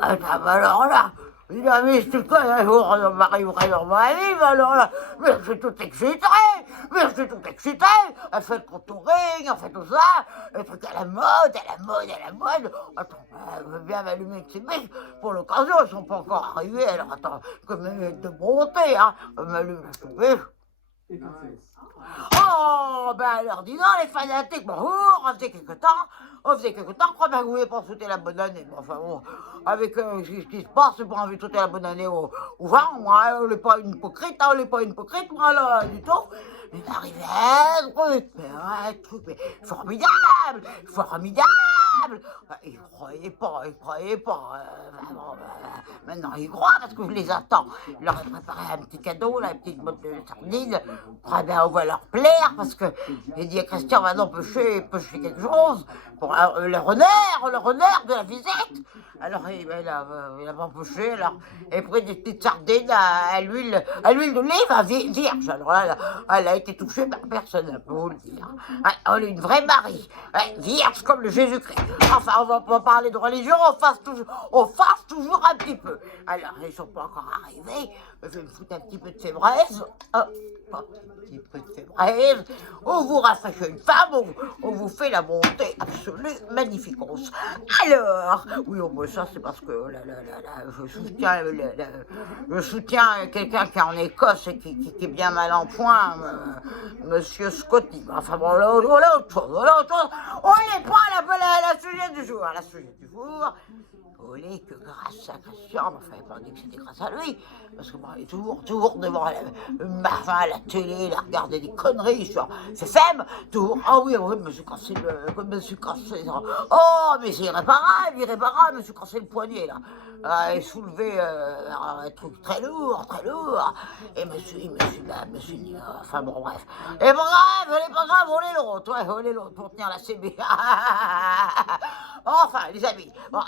Ah, alors là, il a mis tout ça un jour, on m'arriverait dans ma vie, mais alors là, mais je suis tout excité, elle fait le contouring, elle fait tout ça, le truc à la mode, attends, elle veut bien m'allumer avec ses biches, pour l'occasion, ils sont pas encore arrivés, alors attends, comme elle est de bonté, hein, elle m'allume avec ses biches. Oh, ben alors, dis donc, les fanatiques, bonjour, on faisait quelque temps, je crois bien que vous voulez pas souhaiter la bonne année. Bon, enfin bon, avec ce qui se passe, j'ai pas envie de souhaiter la bonne année aux gens, moi, on n'est pas une hypocrite, moi, là, du tout. Mais il m'arrivait un truc, mais formidable. Ils croyaient pas. Vraiment, maintenant, ils croient parce que je les attends. Je leur ai préparé un petit cadeau, là, une petite boîte de sardines. Très bien, on va leur plaire parce que j'ai dit à Christian, maintenant, pêcher quelque chose pour leur honneur de la visite. Alors, il a pas pêché, alors, il a pris des petites sardines à l'huile d'olive, vierge. Alors là, elle a été touchée par personne, on peut vous le dire. Elle est une vraie Marie, vierge comme le Jésus-Christ. Enfin, on va pas parler de religion, on fasse toujours un petit peu. Alors, ils sont pas encore arrivés, je vais me foutre un petit peu de fébraise. Un petit peu de fébraise. On vous rafraîchit une femme, on vous fait la bonté absolue, magnificose. Alors, oui, ça c'est parce que je soutiens quelqu'un qui est en Écosse et qui est bien mal en point, Monsieur Scotty. Enfin bon, voilà autre chose. On n'est pas à la sujet du jour. Vous voulez que grâce à Christian, enfin, il pas dit que c'était grâce à lui, parce que moi, il est toujours devant la télé, il a regardé des conneries sur FM, toujours, ah oui, je me suis cassé oh, mais c'est irréparable, je me suis cassé le poignet, là. Il soulevait un truc très lourd, et il me suis dit, enfin bon, bref. Et bon, bref, pas grave, on est l'autre pour tenir la CB. Enfin, les amis, bon,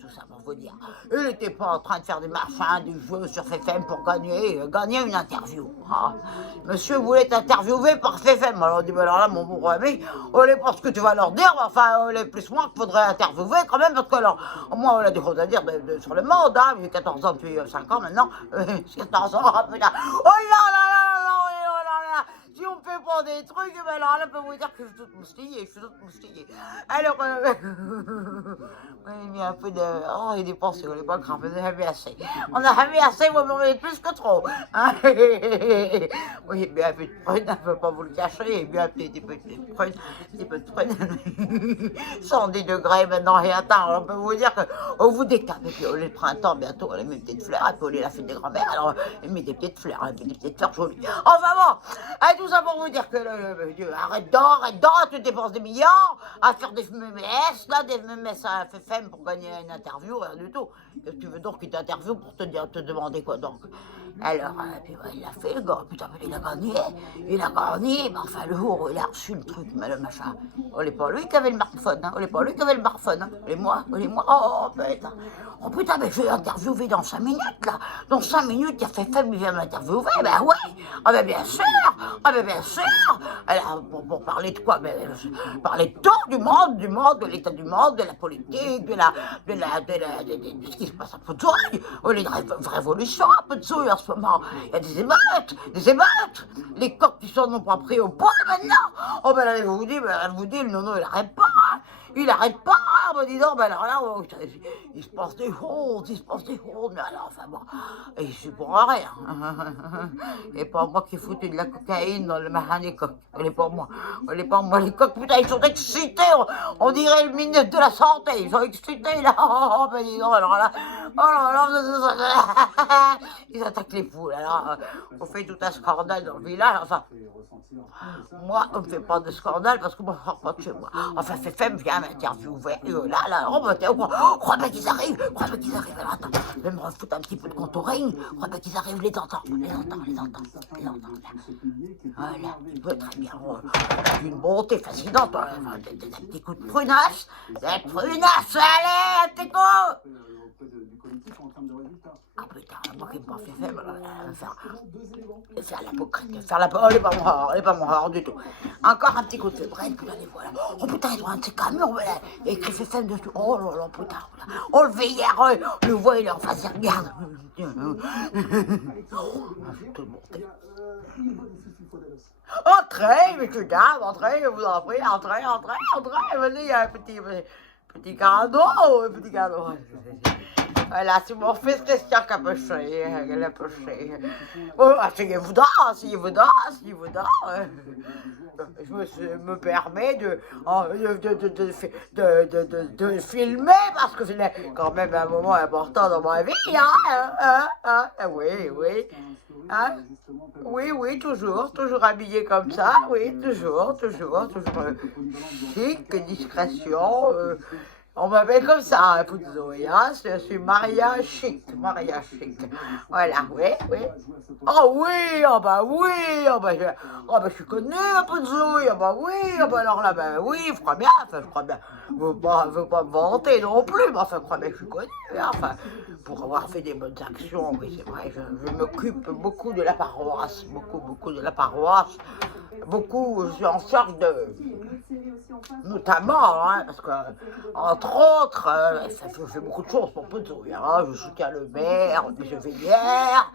tout ça pour vous dire, il n'était pas en train de faire des machins, des jeux sur FFM pour gagner une interview. Hein. Monsieur voulait être interviewé par FFM. Alors on dit, alors là, mon bon ami, on n'est pas ce que tu vas leur dire, enfin, on est plus moi qu'il faudrait interviewer quand même, parce que alors, moi, on a des choses à dire sur le monde, hein, j'ai 14 ans depuis 5 ans maintenant, 14 ans, putain, oh là là. Si on fait pas des trucs, ben alors là, je peux vous dire que je suis toute moustillée. Alors, il y a un peu de... Oh, il est dépensé, on n'est pas grave, on a jamais assez. Vous m'en mettez plus que trop. Hein. Oui, bien un peu de prune, je ne peux pas vous le cacher, bien un petit peu de prune. 110 degrés maintenant, et attends, on peut vous dire qu'on vous décape. Et puis, le printemps, bientôt, on a mis des petites fleurs, et puis on est la fête des grands-mères, alors on met des petites fleurs, jolies. Enfin bon, tout ça pour vous dire que arrête d'or, tu dépenses des millions à faire des MMS, des MMS à FFM pour gagner une interview, rien du tout. Qu'est-ce que tu veux donc qu'il t'interviewe pour te demander quoi donc? Alors, puis, il a fait le gars, putain, il a gagné, mais enfin le jour où il a reçu le truc, mais le machin, on n'est pas lui qui avait le smartphone, et moi, oh putain, mais je vais l'interviewer dans 5 minutes, là, dans 5 minutes, il a fait faible, il vient m'interviewer, ben ouais, ah ben bien sûr, alors, pour parler de quoi, parler de tout, du monde, de l'état du monde, de la politique, de ce qui se passe à Pozzoï, on est une révolution à Pozzoï en ce moment, il y a des émeutes, les coqs qui n'ont pas pris au poids maintenant, oh ben là, je vous dis, le nono, il n'arrête pas, me dit non, ben alors là, il se passe des choses, mais alors, enfin bon, et je suis pour rien. Et pas moi qui foutais de la cocaïne dans le machin des coqs. On n'est pas moi, les coqs, putain, ils sont excités, on dirait le ministre de la Santé, ils sont excités, là, ben dis donc, alors là, ils attaquent les poules, alors, on fait tout un scandale dans le village, enfin, moi, on ne fait pas de scandale parce que moi, je ne sors pas de chez moi. Enfin, FFM vient m'interviewer, crois pas qu'ils arrivent, alors attends, je vais me refoutre un petit peu de contouring, crois pas qu'ils arrivent, les entends. Voilà, il peut très bien, une bonté fascinante, des petits coups de prunasse, allez, un petit coup. Ah putain, moi qui me pense faible, faire l'hypocrite, faire la... Oh, elle est pas mort, elle est pas mort du tout. Encore un petit coup de fébrelle, putain, les voilà. Oh putain, ils ont un petit camion, voilà, écrit faible dessus. Oh là là, putain, voilà. On le fait hier, le voit, il est en face, il regarde. Tout le monde. Entrez, messieurs, dames, entrez, je vous en prie, entrez, venez, il y a un petit cadeau, Voilà, c'est mon fils Christian qui a pêché, il a pêché. Oh, asseyez-vous donc, Je me permets de filmer parce que c'est quand même un moment important dans ma vie, oui. Hein? Oui, toujours habillé comme ça, oui, toujours, chic, discrétion. On m'appelle comme ça, hein, Pouzoé, hein, c'est Maria Chic. Voilà, oui. Oh oui, je suis connue, Pouzoé, alors là, oui, je crois bien. Je veux pas me vanter non plus, mais enfin, je crois bien que je suis connue, hein, enfin, pour avoir fait des bonnes actions, oui, c'est vrai, je m'occupe beaucoup de la paroisse, beaucoup de la paroisse, je suis en charge de... Notamment, hein, parce que, entre autres, je fais beaucoup de choses pour Pouzoé, hein, je soutiens le maire, je vais hier,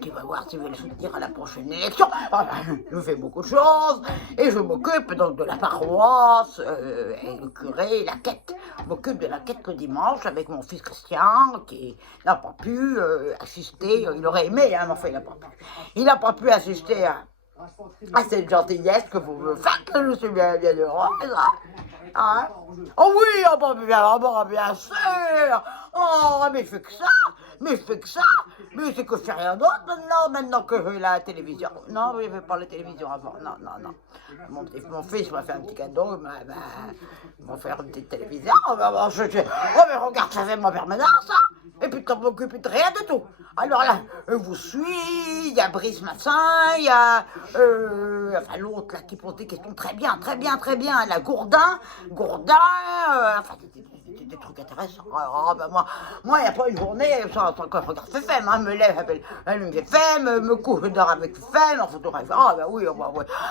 qui va voir s'il veut le soutenir à la prochaine élection, je fais beaucoup de choses, et je m'occupe donc de la paroisse, et le curé, la quête, je m'occupe de la quête le dimanche avec mon fils Christian, qui n'a pas pu assister, il aurait aimé, hein, mais enfin il n'a pas pu assister à cette gentillesse que vous me faites, je suis bien heureuse. Hein? Oh oui, bien sûr. Oh, mais je fais que ça. Mais c'est que je fais rien d'autre maintenant que je fais la télévision. Non, je ne fais pas la télévision avant. Non. Mon fils m'a fait un petit cadeau, il m'a offert une petite télévision. Oh, mais regarde, ça fait ma permanence, hein. Et puis, t'en m'occupes de rien du tout. Alors là, je vous suis, il y a Brice Massin, il y a l'autre là qui pose des questions très bien, la Gourdin, enfin des trucs intéressants. Moi, il n'y a pas une journée sans que je regarde FFM, hein, me lève, allume FFM, me couche, je dors avec FFM, en photographie. Oui,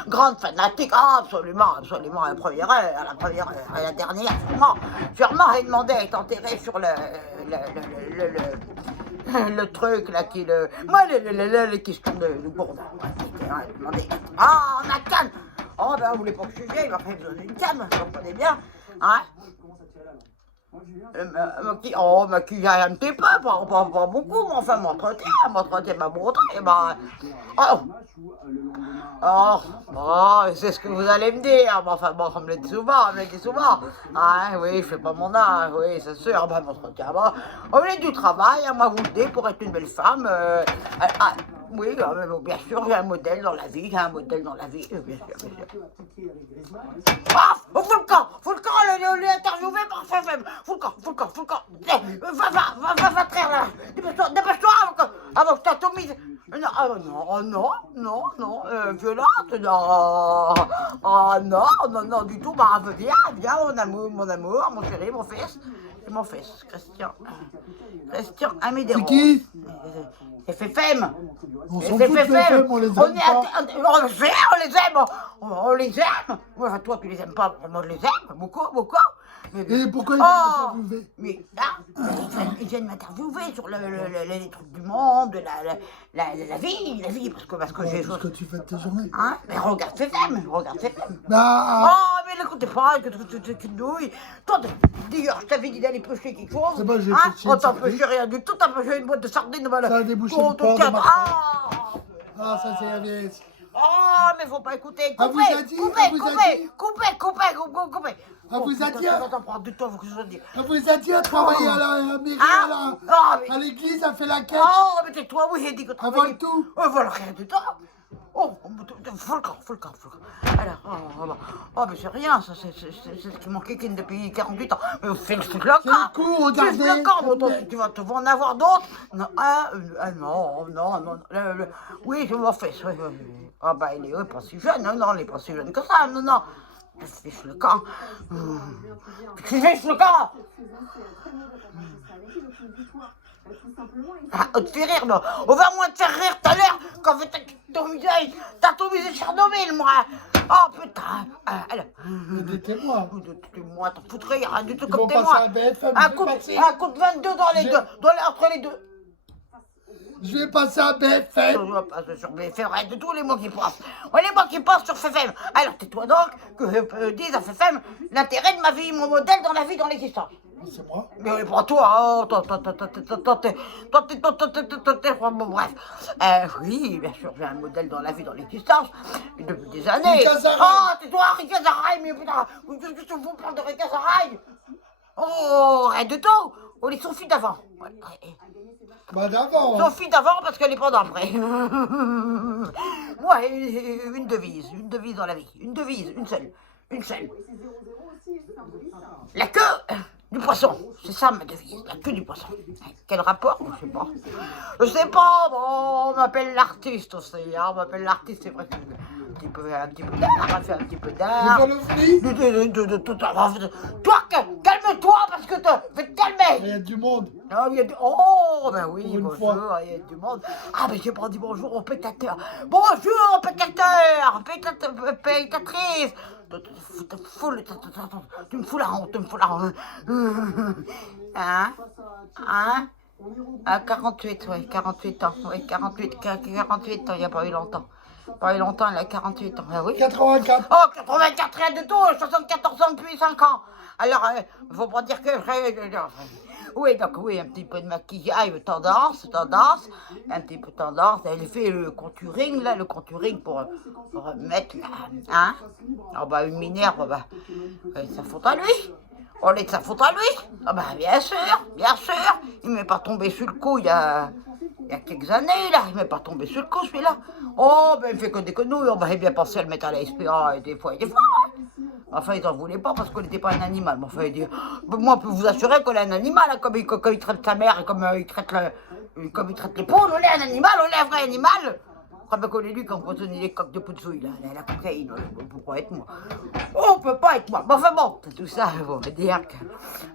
grande fanatique, absolument, à la première heure, à la dernière, sûrement, j'ai demandé à être enterré sur le truc là qui le... Moi, les questions de Gourdin. On a canne. Vous voulez pas que je suis vieille, mais après, vous avez une canne, vous comprenez bien. Hein? Maquillage un petit peu, pas beaucoup, mais enfin, m'entretien, ma beauté, c'est ce que vous allez me dire, mais enfin, on me le dit souvent, oui, je fais pas mon âge, oui, c'est sûr, m'entretien, on me dit du travail, vous le dit, pour être une belle femme, oui, bien sûr, j'ai un modèle dans la vie, bien sûr. Faut le camp, l'interviewer par FFM. Faut le camp. Va traire là. Dépêche-toi avant que je t'atomise. Non, violente, non. Non, du tout. Viens, mon amour, mon chéri, mon fils, Christian, ami des roses. C'est qui? FFM. On s'en fout de FFM, on les aime pas. On les aime. Enfin, toi, tu les aimes pas, moi, je les aime, beaucoup. Et pourquoi ils viennent m'interviewer? Mais là, ils viennent m'interviewer sur les trucs du monde, la vie, parce que j'ai... Qu'est-ce que tu fais de tes journées? Hein? Mais regarde FFM. Mais n'écoutez pas, que tu douilles. Toi, d'ailleurs, je t'avais dit d'aller pêcher quelque chose. C'est bon, j'ai pêché une t'as pêché rien du tout, t'as pêché une boîte de sardines. Ça a débouché le port de ma ça c'est la vieille. Mais faut pas écouter. Coupez. On vous a dit. Attends, prends du temps, faut que je te dise. On vous a dit à travailler à la mairie, à l'église, à faire la quête. Mais tais-toi, oui, j'ai dit que tu travaillais tout. Voilà, rien du tout. Faut le camp. Alors, mais c'est rien, ça, c'est ce qui manquait depuis 48 ans. Mais fais le camp. C'est le coup, regardez. Fais le camp, tu vas en avoir d'autres. Non, non. Oui, je m'en fais. Il est pas si jeune, non, il est pas si jeune que ça, non. Tu fiches le camp. Tu fiches le camp. Ah, on te fait rire, non. On va moins te faire rire tout à l'heure quand t'as ton musée Chernobyl, moi. Oh putain. Alors. Témoin. Moi, t'en fous de rire, hein, du tout Ils comme vont témoin. passer à BFM, Un coup de 22 entre les deux. Je vais passer à BFM. Je vais passer sur BFM, rien de tout, les mots qui passent. Ouais, les mots qui passent sur FFM. Alors tais-toi donc que je dise à FFM l'intérêt de ma vie, mon modèle dans la vie, dans l'existence. C'est moi. Mais pas toi, oh, toi, bon, bref. Oui, bien sûr, j'ai un modèle dans la vie, dans l'existence, depuis des années. Rika Zaraï. Oh, tais-toi, Rika Zaraï, mais putain, qu'est-ce que vous parlez de Rika Zaraï? Oh, rien de tout. Oh, les Sophie d'avant. Bah d'avant. Sophie d'avant parce qu'elle est pas d'après. Moi, une devise dans la vie. Une devise, une seule. La queue du poisson. C'est ça ma devise, la queue du poisson. Quel rapport? Je sais pas. Bon, on m'appelle l'artiste aussi. Hein. On m'appelle l'artiste, c'est vrai. Un petit peu d'art, on fait un petit peu d'art. Toi, calme-toi parce que je vais te calmer. Il y a du monde. Oh, ben oui, Pour une bonjour, fois. il y a du monde. Ah, mais j'ai pas dit bonjour aux spectateurs. Bonjour, spectateurs, spectatrices. Tu me fous la honte, Hein? Ah, 48, oui, 48 ans. Oui, 48 ans, il n'y a pas eu longtemps. Elle a 48 ans. Ah oui. 84. Oh, 84, rien de tout, 74 ans depuis 5 ans. Alors, faut pas dire que... Oui, donc oui, un petit peu de maquillage, tendance, un petit peu tendance. Elle fait le contouring, là, pour mettre, hein. Ah bah, une minerve, bah, ça faute à lui. On est de sa faute à lui. Ah bah, bien sûr. Il m'est pas tombé sur le coup il y a quelques années, là. Il m'est pas tombé sur le coup, celui-là. Oh, ben, il fait que des conneries. On va bien penser à le mettre à la SPA, et des fois. Hein. Enfin, ils n'en voulaient pas parce qu'on n'était pas un animal. Mais enfin, moi, je peux vous assurer qu'on est un animal, hein, comme il traite sa mère et comme il traite les poules. On est un animal, on est un vrai animal. Ah ben, qu'on est lui qui empoisonnait les coques de poutsouille, là, la cocaïne. Pourquoi être moi? On peut pas être moi. Mais enfin bon, tout ça, on va dire que...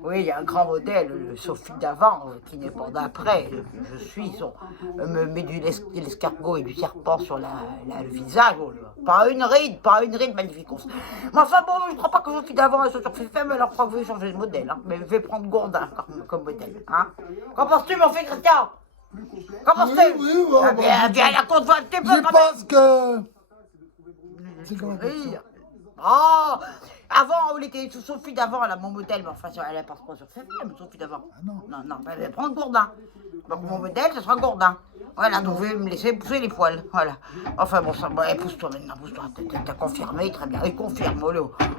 Oui, il y a un grand modèle, Sophie d'avant, qui n'est pas d'après. Je suis me met de l'escargot et du serpent sur le visage. Pas une ride magnificence. Mais enfin bon, je crois pas que Sophie d'avant elle soit sur FFM, alors je crois que vous voulez changer de modèle. Hein. Mais je vais prendre Gourdin comme modèle. Hein. Qu'en penses-tu, mon fils Christian? Comment c'est? Oui, Viens, la compte un petit peu. Je pense que... C'est comment rire. Oh, avant, on était sous Sophie d'avant, là, mon modèle, mais enfin, elle passe pas sur FFM, Sophie d'avant. Ah non. Non, elle va prendre Gourdin. Donc, mon modèle, ce sera Gourdin. Voilà, donc, vous vais me laisser pousser les poils. Voilà. Enfin, bon, ça, pousse-toi maintenant, pousse-toi. T'as confirmé, très bien. Il confirme,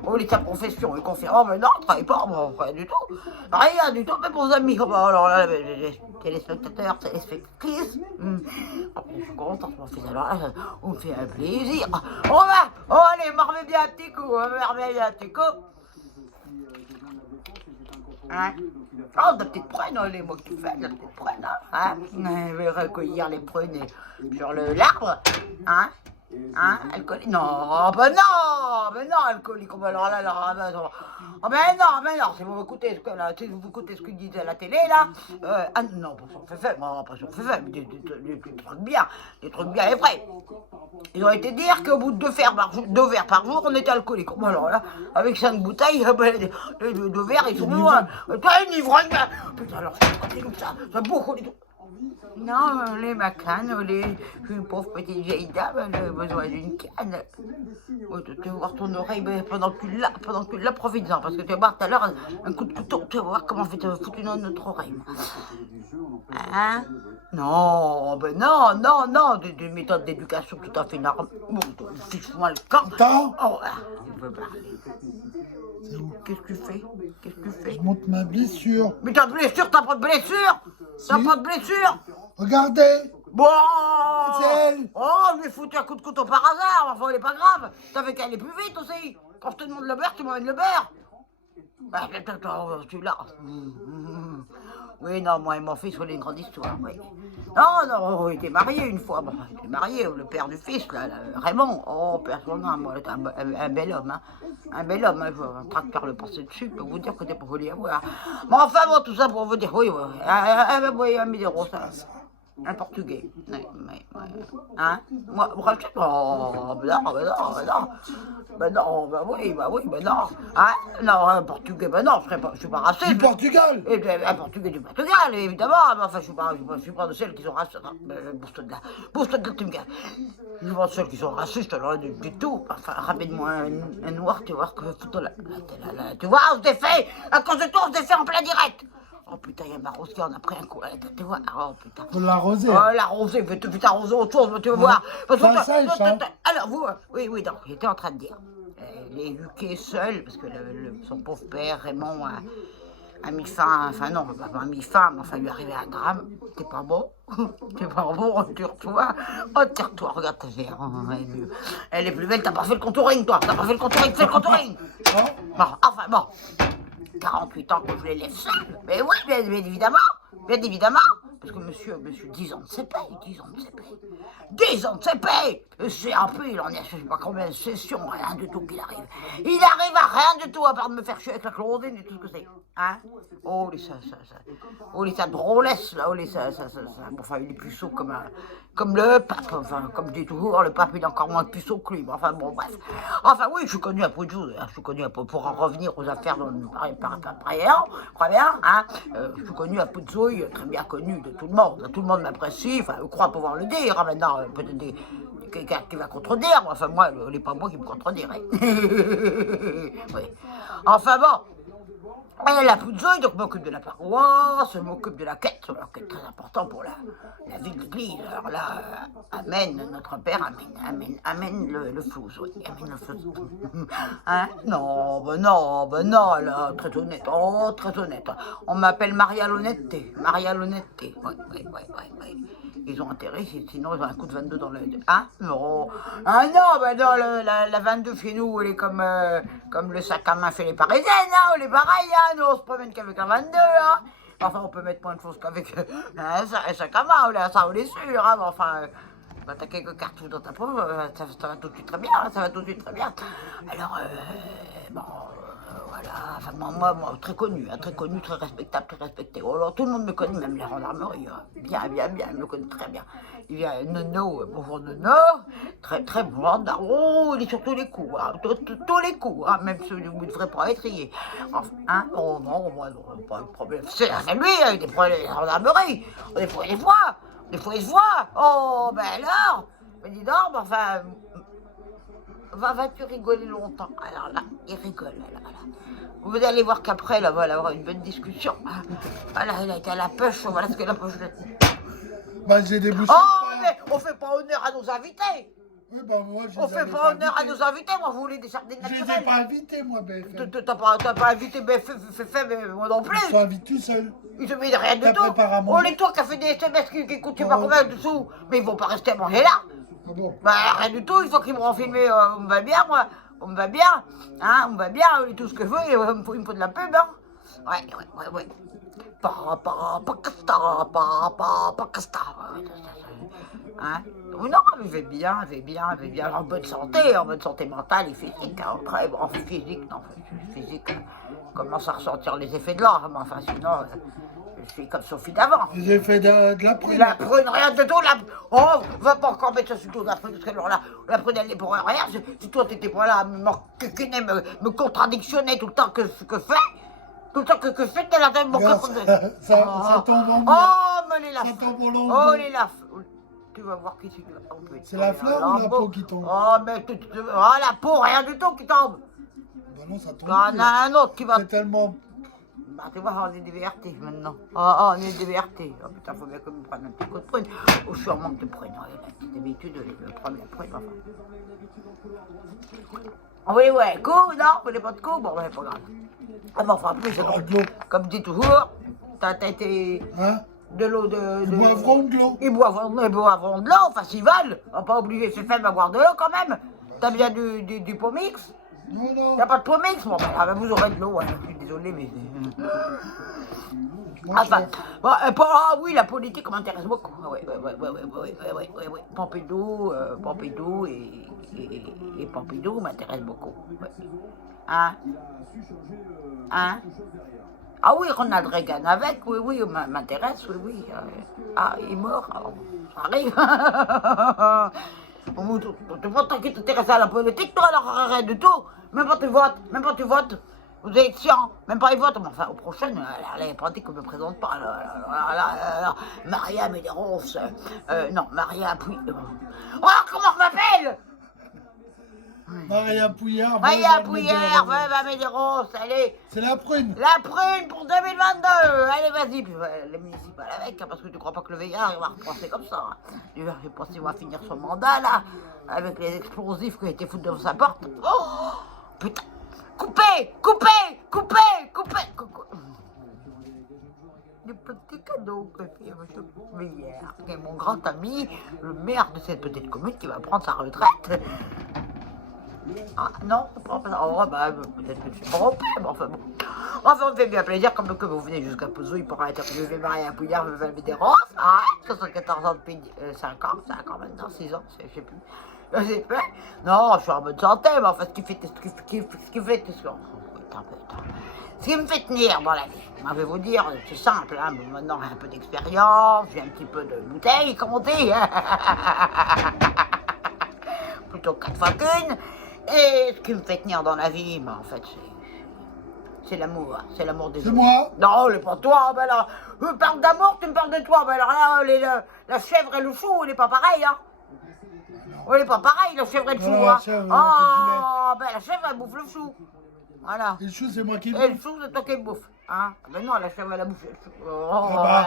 oh, sa profession, il confirme. Oh, mais non, travaille pas, bon, rien du tout. Rien du tout, mais pour vos amis. Oh, bah, alors là, téléspectateurs, téléspectatrices. Je suis contente, mon fils. Alors là, on me fait un plaisir. Allez, marmez bien un petit coup, Hein? Oh, de petites prunes, les mots que tu fais, de petites prunes, hein? Je vais recueillir les prunes sur l'arbre, hein? Alcoolique? Non, ben non, alcoolique, alors là, oh ben non, si vous écoutez ce qu'ils disent à la télé, là, non, pas sur FFM, des trucs bien et vrais. Ils ont été dire qu'au bout de 2 verres par jour, on était alcoolique. Bon, alors là, avec 5 bouteilles, les 2 verres, ils sont loin. T'as une ivrogne, putain, alors c'est comme ça, ça beaucoup les trucs. Non, les macanes, je suis une pauvre petite vieille dame, elle a besoin d'une canne. Tu vas voir ton oreille pendant que tu l'as, profites-en, parce que tu vas voir tout à l'heure un coup de couteau, tu vas voir comment je vais te foutre dans notre oreille. Hein? Non, des méthodes d'éducation tout à fait normales. Bon, fiche-moi le camp. Attends. Oh, il veut parler. Qu'est-ce que tu fais? Je monte ma blessure. Mais t'as pas de blessure? T'as pas de blessure? Regardez. Bon. C'est elle. Oh, je lui ai foutu un coup de couteau par hasard, enfin, il est pas grave. T'avais qu'à aller plus vite aussi. Quand je te demande le beurre, tu m'emmènes le beurre. Attends, tu es là. Oui, non, moi et mon fils, on a une grande histoire, oui. Non, non, on était mariés une fois. Bon, on était mariés, le père du fils, là, Raymond. Oh, personne, moi, c'était un bel homme, hein. Un bel homme, hein. Un tracteur le passer dessus, pour vous dire que t'es pas joli à voir. Mais enfin, bon, tout ça pour vous dire, oui, oui. Oui, un Midero, ça. Un Portugais. Oui, oui, oui. Hein? Moi, oh, ben non, ben non, ben non. Ben non, ben oui, ben non. Hein? Non, un Portugais, ben non, je suis pas raciste. Du Portugal. Et bien, un Portugais du Portugal, évidemment. Mais enfin, je suis pas de celles qui sont racistes. Bouge-toi de là, tu me gars. Je suis pas de celles qui sont racistes, alors, du tout. Enfin, ramène-moi un noir, tu vois, que foutre là. Tu vois, on s'est fait, à cause de toi, on s'est fait en plein direct. Oh putain, il y a ma rose qui en a pris un coup. Tu vois, oh putain. Faut l'arroser. Oh, l'arroser, fais t'arroser autre chose, tu vas voir. Ça sèche, hein. Alors, vous, oui, donc, j'étais en train de dire. Il est éduqué seul, parce que son pauvre père, Raymond, a mis fin, enfin non, pas mis fin, mais enfin, lui est arrivé un drame. T'es pas bon. T'es pas bon, retire-toi. Retire-toi, regarde ta verre. Elle est plus belle, t'as pas fait le contouring, toi. T'as pas fait le contouring, fais le contouring. Bon, enfin, bon. 48 ans que je les lève seul. Mais oui, bien évidemment. Bien évidemment. Parce que monsieur, 10 ans de CP, 10 ans de CP. 10 ans de CP. C'est un peu, il en a, je sais pas combien de sessions, rien du tout qu'il arrive. Il arrive à rien du tout, à part de me faire chier avec la chlorosine et tout ce que c'est. Hein? Oh, les drôlesse, là, enfin, il est puceau comme le pape, enfin, comme je dis toujours, le pape, il est encore moins puceau que lui. Enfin, bon, bref. Enfin, oui, je suis connu un peu de choses, hein. Je suis connu un peu, pour en revenir aux affaires par bien, hein. Je suis connu un peu de zouille, très bien connu de tout le monde m'apprécie, enfin, je crois pouvoir le dire, hein, maintenant, peut-être quelqu'un qui va contredire, enfin, moi, ce n'est pas moi qui me contredirait. Oui. Enfin, bon. Elle a plus de zouille, donc je m'occupe de la paroisse, je m'occupe de la quête, qui est très important pour la vie de l'Église. Alors là, amène, notre Père, amène le flou, oui, amène le flou. Hein? Non, ben non, là, très honnête, oh, très honnête. On m'appelle Maria l'honnêteté, oui. Ils ont intérêt, sinon ils ont un coup de 22 dans l'œil. Hein? Non. Ah non, ben non, la 22 chez nous, elle est comme le sac à main fait les Parisiennes, hein, on est pareil, hein, nous on se promène qu'avec un 22, hein. Enfin, on peut mettre moins de choses qu'avec un sac à main, ça on est sûr, hein, mais enfin, t'as quelques cartouches dans ta peau, ça va tout de suite très bien, ça va tout de suite très bien. Alors, bon... Voilà, enfin, moi, très connu, très respectable, très respecté. Oh, alors, tout le monde me connaît, même les gendarmeries. Bien, ils me connaissent très bien. Il y a un Nono, bonjour Nono, très bon gendarme. Oh, il est sur tous les coups, hein, tous les coups, hein, même ceux où il ne devrait pas être lié. Enfin, hein, oh non, moi, non, pas de problème. C'est lui, il des problèmes de gendarmerie. Des fois, il se voit. Oh, ben alors, mais dis donc, enfin... vas-tu rigoler longtemps? Alors là, il rigole, là. Vous allez voir qu'après, là, on va avoir une bonne discussion. Voilà, il a été à la pêche, voilà ce que la pêche... Bah, j'ai débouché. Oh, mais on fait pas honneur à nos invités. Oui, bah, moi, on fait pas honneur à nos invités, moi, vous voulez des sardines naturelles. Je les ai pas invités, moi, BFM. T'as pas invité BFM, mais moi non plus. Ils sont invités tout seuls. Ils te mettent rien du tout. On les toi qui a fait des SMS qui coûtent je sais pas combien de sous, mais ils vont pas rester à manger là. Ah bon? Bah, rien du tout, une fois qu'ils m'auront filmé, on me va bien, moi. On me va bien, hein, on me va bien, et tout ce que je veux, il me faut de la pub, hein. Ouais. Pas casta. Hein? Non, elle va bien, en bonne santé mentale et physique, hein, très bon, physique, commence à ressentir les effets de l'or, mais enfin, sinon, je suis comme Sophie d'avant. Les effets de la prune. La prune, rien de tout, oh, va pas encore mettre ça sur tout la prune, parce que alors là, la prune, elle est pour rien, si toi, t'étais pas là à me contradictionner tout le temps que fait, tout le temps que fait, t'es là, de me contradictionner. Ça tombe en oh, mais les lafes. Ça tombe en long. Oh, les lafes. Tu vas voir qui c'est qui va tomber. C'est la fleur ou la peau qui tombe? Oh, mais la peau, rien du tout qui tombe. Bah non, ça tombe. Il y en a un autre qui va... C'est tellement... Bah, tu vois, on est des VRT maintenant. On est des VRT. Oh putain, faut bien que me prenne un petit coup de prune. Oh, je suis en manque de prune. Oh, la petite habitude de prendre la prune, enfin. Oui, coup, non, vous voulez pas de coup? Bon, c'est pas grave. Ah, mais enfin, plus, c'est comme je dis toujours, t'as été... Hein? De l'eau de... Ils boivront de l'eau. Ils boivront de l'eau, enfin s'ils veulent. On va pas obliger ces femmes à boire de l'eau quand même. T'as bien du Pomix? Non. Y'a pas de Pomix? Bon, ben, vous aurez de l'eau, ouais. Je suis désolé, mais... Enfin, bon, ah oui, la politique m'intéresse beaucoup. Oui, oui. Pompidou et Pompidou m'intéressent beaucoup. Ouais. Hein? Hein? Ah oui, Ronald Reagan avec, oui, m'intéresse, oui. Ah, il est mort, alors, ça arrive. Toi, qui t'intéresse à la politique, toi, alors arrête de tout. Même pas tu votes. Aux élections, même pas les votes, mais enfin, aux prochaines, les pratiques qu'on ne me présente pas. Maria Medeiros, non, Maria Pouillard. Oh, comment on m'appelle? Maria Pouillard. Maria Pouillard, Medeiros, allez. C'est la prune. La prune pour 2022. Allez, vas-y. Puis les municipales avec, hein, parce que tu crois pas que le Veillard, il va repenser comme ça. Hein. Je pense qu'il va finir son mandat, là, avec les explosifs qui ont été foutus dans sa porte. Oh, putain. Coupez. Des petits cadeaux que fait M. Veillard, qui est mon grand ami, le maire de cette petite commune qui va prendre sa retraite. Ah non, oh, bah, peut-être que je suis européen, mais enfin bon. Enfin, on me fait bien plaisir, comme que vous venez jusqu'à Pouzou, il pourra interviewer Maria Pouillard, Medeiros, 74 ans depuis 5 ans maintenant, 6 ans, je sais plus. Non, je suis en bonne santé, mais enfin, ce qui me fait tenir dans la vie, je vais vous dire, c'est simple, hein, maintenant j'ai un peu d'expérience, j'ai un petit peu de bouteille, comme on dit, plutôt 4 fois qu'une, et ce qui me fait tenir dans la vie, ben, en fait, c'est l'amour, c'est l'amour des autres. C'est moi. Non, c'est pas toi, ben là, je parle d'amour, tu me parles de toi, ben alors là, la chèvre et le chou, il n'est pas pareil, hein. Oui, il n'est pas pareil, la chèvre et le chou, Voilà, hein. chèvre, Ben la chèvre, elle bouffe le chou. Voilà. Et le chou, c'est moi qui le Et le bouffe. chou, c'est toi qui le bouffe. Hein? Ben non, la chèvre, elle a bouffé le chou. Oh, Ah bah, voilà.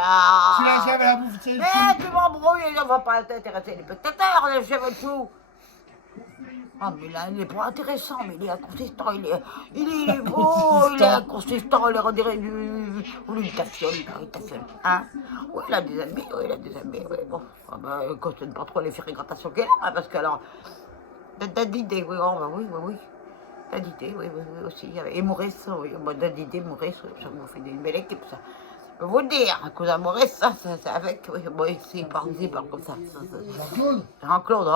si la chèvre, elle a bouffé le chou. Mais tu m'embrouilles, on va pas t'intéresser les spectateurs, la chèvre et le chou. Oh, mais là, il est pas intéressant, mais il est inconsistant, il est beau, il est inconsistant, il est il tafiole, hein. Oui, il a des amis, oui, bon. Ah ben, il ne cautionne pas trop les fréquentations qu'elle a, parce que alors, t'as d'idées, oui, oh, oui. T'as d'idées, oui, aussi. Et Maurice, oui, t'as d'idées, Maurice, ça vous fait une belle équipe, ça. Je peux vous le dire, un cousin Maurice, ça, c'est avec, oui, bon, ici, il parle comme ça. Jean-Claude.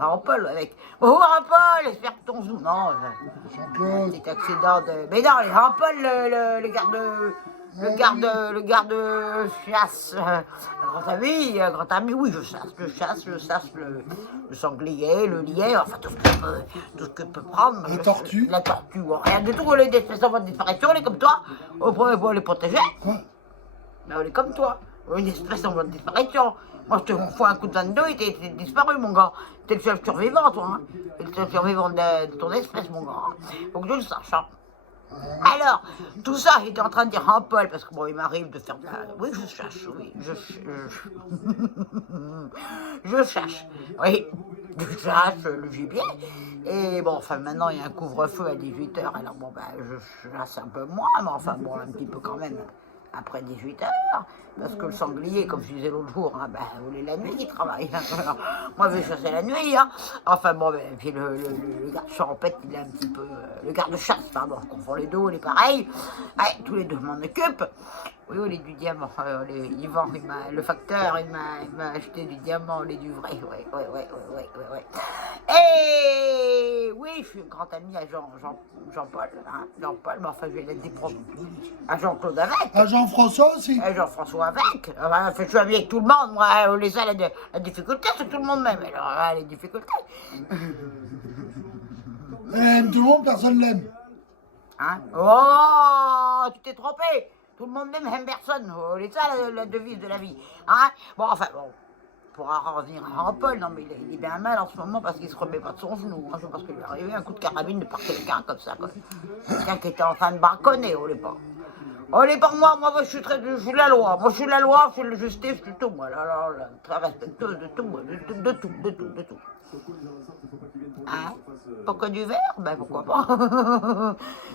Jean-Paul, avec. Oh, Jean-Paul, j'espère que ton joue, non. Jean-Claude. Petit accident de. Mais non, Jean-Paul, le garde chasse, grand ami, oui, je chasse le sanglier, le lièvre, enfin tout ce que peut prendre. La tortue. La tortue, rien du tout, les espèces en voie de disparition, on est comme toi, au premier pour les protéger. Quoi? Mais on est comme toi, une espèce en voie de disparition. Moi, je te fous un coup de 22, il était disparu, mon gars. T'es le seul survivant, toi, hein. T'es le seul survivant de ton espèce, mon gars. Faut que je le sache, hein. Alors, tout ça, j'étais en train de dire Jean-Paul, parce que bon, il m'arrive de faire... Oui, je cherche, oui, je cherche, oui, je cherche le gibier. Et bon, enfin, maintenant, il y a un couvre-feu à 18h, alors bon, ben, je chasse un peu moins, mais enfin, bon, un petit peu quand même, après 18h, parce que le sanglier, comme je disais l'autre jour, hein, ben, c'est la nuit qui travaille. Hein, alors, moi, je vais chasser la nuit. Hein. Enfin, bon, ben, puis le garde champêtre, il est un petit peu... le garde-chasse, pardon, je confonds les deux, il est pareil. Ouais, tous les deux, je m'en occupe. Oui, au lait du diamant. Yvan, le facteur, il m'a acheté du diamant au lait du vrai. Oui. Et oui, je suis un grand ami à Jean-Paul. Hein, Jean-Paul, mais enfin, je vais l'être des propres. À Jean-Claude avec. À Jean-François aussi. Et Jean-François avec. Enfin, je suis ami avec tout le monde. Moi, les seuls, la difficulté, c'est que tout le monde m'aime. Alors, les difficultés. Elle aime tout le monde, personne l'aime. Hein? Oh, tu t'es trompé. Tout le monde m'aime personne. Oh, c'est ça la devise de la vie. Hein? Bon, enfin, bon. Pour en revenir à Jean-Paul, non mais il est bien mal en ce moment parce qu'il se remet pas de son genou. Hein, parce qu'il lui est arrivé un coup de carabine de par quelqu'un comme ça. Quelqu'un qui était en train de braconner, on l'est pas. On l'est pas moi, je suis la loi. Moi je suis la loi, je suis la justice, je suis tout. Moi, là, très respectueuse de tout, de tout. Hein? Pourquoi du verre? Ben pourquoi pas.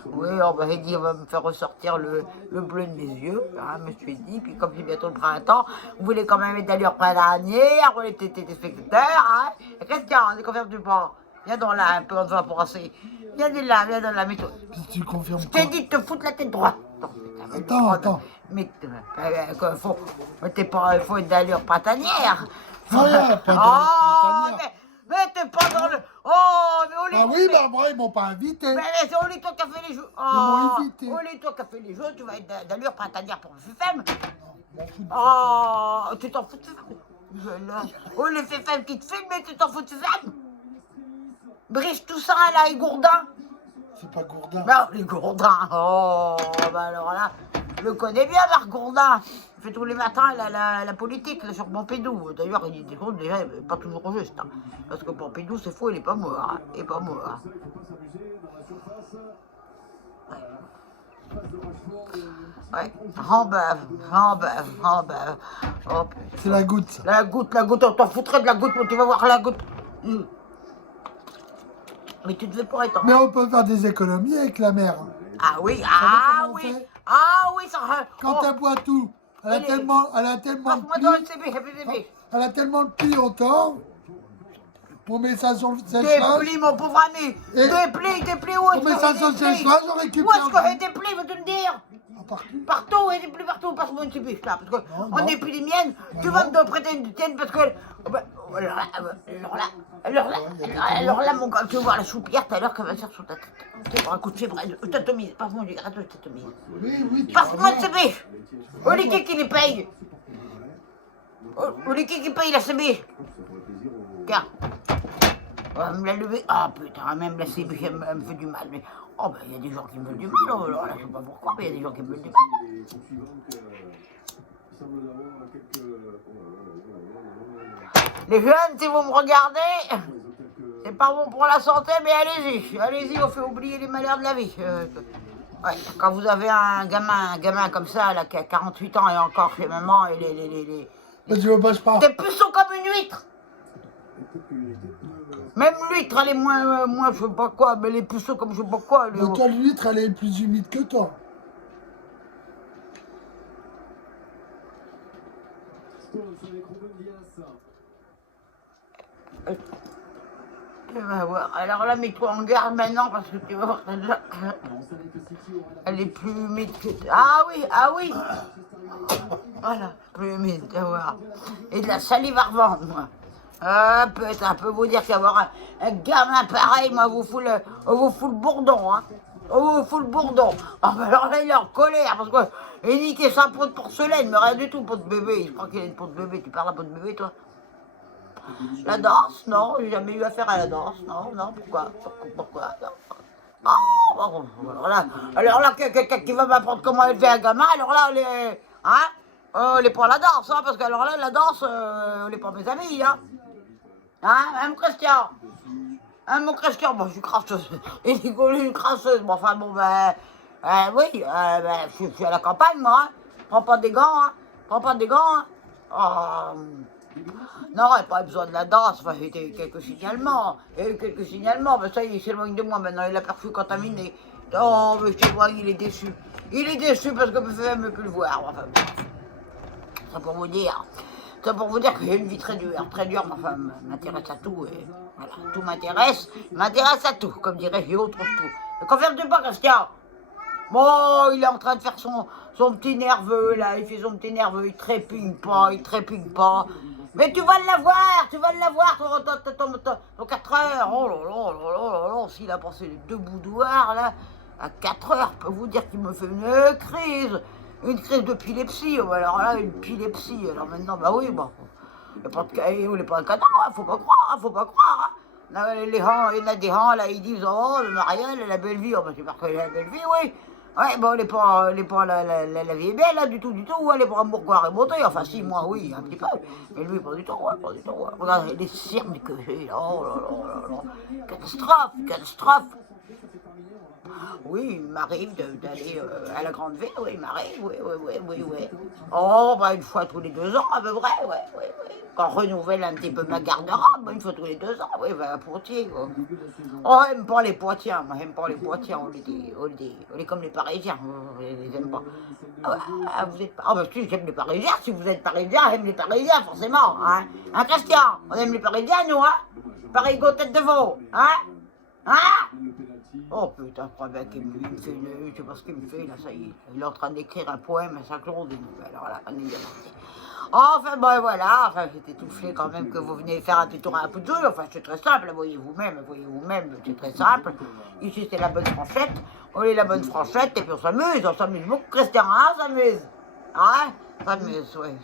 Oui, on m'a dit, on va me faire ressortir le bleu de mes yeux, hein, je me suis dit, puis comme c'est bientôt le printemps, vous voulez quand même être allure printanière, vous êtes des spectateurs, hein? Et qu'est-ce qu'il y a? On est confirme du pas. Viens dans là un peu, on va brasser. Viens dans la méthode. Tu confirmes Je quoi? t'ai dit de te foutre la tête droite. Attends. Mais il faut être d'allure printanière. Rien, pas Oh, de mais t'es pas dans le... Oh, mais Ah oui, bah moi, ils m'ont pas invité. Mais c'est Oli, toi qui as fait les jeux. m'ont invité. Oli, toi qui as fait les jeux, tu vas être d'allure printanière pour FFM. M'en fous de- Oh, tu t'en fous de FFM. Oh, les FFM qui te filment, mais tu t'en fous de FFM. Brice Toussaint, là, et Gourdin. C'est pas Gourdin. Non, les Gourdin. Oh, bah alors là, je le connais bien, Marc Gourdin. Il fait tous les matins la politique là, sur Pompidou. D'ailleurs, il dit des choses déjà pas toujours juste. Hein. Parce que Pompidou, c'est faux, il est pas mort. Hein. Il est pas mort. Hein. Ouais, rembave. Oh, putain. C'est la goutte, ça. La goutte, on t'en foutrait de la goutte, mais tu vas voir la goutte. Mais tu devais pas être... Mais on peut faire des économies avec la mer. Ah oui, comment on fait ça... Quand elle boit tout, elle a tellement de Passe-moi dans le plis. CB. Elle a tellement de plis autour. On met ça sur le sèche-linge. Déplie, mon pauvre ami. Et- Déplie, où est-ce On met que ça j'ai sur le des plis sèche-linge, on Où récupère. est-ce que j'ai des plis, veux-tu me dire Ah, partout. Partout, et des plis partout, passe-moi une CB, là, parce que Non, on non. déplie les miennes, tu vas me prêter une tienne, parce que... Alors là, mon gars, tu vas voir la soupière tout à l'heure qu'elle va faire sur ta tête. Tu vas un coup de fièvre, tatomise, passe-moi du gratos, tatomise. Oui, tu Passe-moi vas une CB. Olivier qui les paye. Olivier qui paye la CB. Tiens. On va me la lever. Ah putain, même la CB, elle me fait du mal. Mais... Oh ben, il y a des gens qui me veulent du mal. Alors là, je sais pas pourquoi, mais il y a des gens qui me veulent du mal. Les jeunes, si vous me regardez, c'est pas bon pour la santé, mais allez-y, on fait oublier les malheurs de la vie. Ouais, quand vous avez un gamin comme ça, là, qui a 48 ans et encore chez maman, et Mais tu veux pas, je pars. T'es puceau comme une huître. Même l'huître, elle est moins, je sais pas quoi, mais les puceaux comme je sais pas quoi. Mais toi, l'huître, elle est plus humide que toi. Tu vas voir. Alors là, mets-toi en garde maintenant parce que tu vas voir. Elle est plus humide que... Ah oui. Voilà, plus humide, tu vas voir. Et de la salive à revendre, moi. Ah, putain, je peux vous dire qu'avoir un gamin pareil, moi, on vous fout le bourdon, hein. On vous fout le bourdon. Ah, ben alors là, il est en colère parce que il niquait sa peau de porcelaine, mais rien du tout, peau de bébé. Je crois qu'il a une peau de bébé. Tu parles à peau de bébé, toi? La danse, non, j'ai jamais eu affaire à la danse, non, pourquoi non. Ah, bon, alors là, quelqu'un qui va m'apprendre comment elle fait un gamin, alors là, on est pas à la danse, hein, parce que alors là, la danse, on n'est pas mes amis, hein. Hein, mon Christian, bon, je suis crasseuse, il dit que je suis crasseuse, bon, enfin, bon, oui, je suis à la campagne, moi, hein. Prends pas des gants, hein. Oh. Non, il n'y a pas besoin de la danse, enfin, il y a eu quelques signalements, mais ça, il s'éloigne de moi maintenant, il a perçu contaminé. Oh, mais je te vois, il est déçu parce que PFM ne peut plus le voir, enfin, ça pour vous dire que j'ai une vie très dure, ma femme m'intéresse à tout, et voilà, tout m'intéresse à tout, comme dirait Géo, trouve tout. Ne confirme-tu pas, Christian? Bon, il est en train de faire son petit nerveux, là, il fait son petit nerveux, il trépigne pas. Mais tu vas l'avoir, ton 4 heures. Oh là, s'il a passé les 2 boudoirs, là, à 4 heures, je peux vous dire qu'il me fait une crise d'épilepsie. Oh, alors là, une épilepsie, alors maintenant, bah oui, bon, il n'est pas un cadavre, faut pas croire. Là, il y en a des gens, là, ils disent, oh, le Marielle, elle a belle vie. Oh, bah, c'est parce qu'elle a la belle vie, oui. Ouais, bon, elle est pas la vie est belle, là, du tout, elle est pas un bourgeois remonté. Enfin, si, moi, oui, un petit peu. Mais lui, pas du tout, ouais. Regarde les cernes que j'ai, oh là. Catastrophe. Oui, il m'arrive d'aller à la grande ville, oui, il m'arrive, oui. Oh, bah, une fois tous les 2 ans, à peu près, ouais. Quand on renouvelle un petit peu ma garde-robe, une fois tous les 2 ans, oui, à Poitiers, quoi. Oh, j'aime pas les Poitiens, on est comme les Parisiens, on les aime pas. Ah, vous êtes pas... Ah, bah, si, j'aime les Parisiens, si vous êtes Parisien, j'aime les Parisiens, forcément, hein. Hein, Christian, on aime les Parisiens, nous, hein. Paris-Go, tête de veau, hein. Hein? Oh putain, je crois bien qu'il me fait je sais pas ce qu'il me fait là, ça y est. Il est en train d'écrire un poème à Saint-Claude. Alors là, on est bien parti. Enfin, bon, voilà, enfin, j'étais touché quand même que vous venez faire un petit tour à la Poudzouille. Enfin, c'est très simple, voyez-vous-même, c'est très simple. Ici, c'est la bonne franchette. On est la bonne franchette et puis on s'amuse beaucoup. Christian, hein, on s'amuse. Hein? S'amuse, ouais,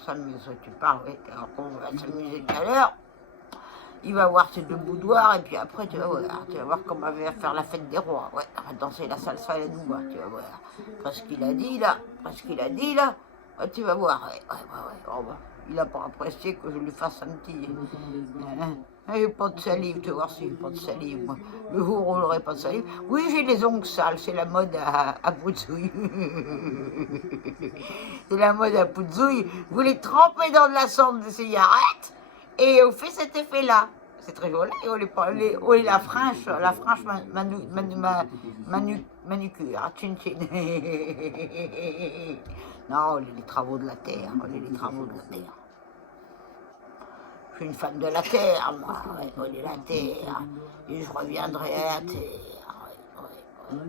tu parles, oui. Alors qu'on va s'amuser tout à l'heure. Il va voir ses deux boudoirs et puis après tu vas voir comment on va faire la fête des rois. Ouais, on va danser la salsa et la nouba, tu vas voir. Parce qu'il a dit là, ouais, tu vas voir. Ouais. Oh, bah, il n'a pas apprécié que je lui fasse un petit. Il n'y a pas de salive, tu vas voir s'il n'y a pas de salive. Moi. Le jour où il n'aurait pas de salive. Oui, j'ai les ongles sales, c'est la mode à Poudzouille. C'est la mode à Poudzouille. Vous les trempez dans de la cendre de cigarette. Et on fait cet effet-là. C'est très joli. On est la franche manucure. Tchin tchin. Non, on est les travaux de la terre. Je suis une femme de la terre, moi. Ouais, on est la terre. Et je reviendrai à la terre. Ouais.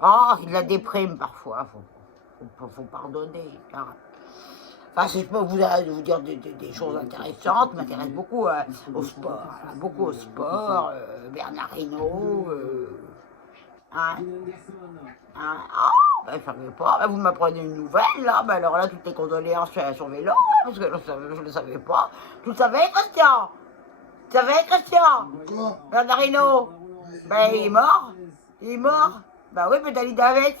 Oh, il la déprime parfois. Faut pardonner. Car... Enfin, si je peux vous dire des choses intéressantes, m'intéresse beaucoup au sport, Bernard Hinault, ben, je savais pas, ben, vous m'apprenez une nouvelle, là, ben, alors là, toutes les condoléances à son vélo, parce que je ne savais pas. Tu le savais, Christian? Tu savais, Christian? Quoi? Bernard Hinault, ben, il est mort, ben oui, mais t'as l'idée avec.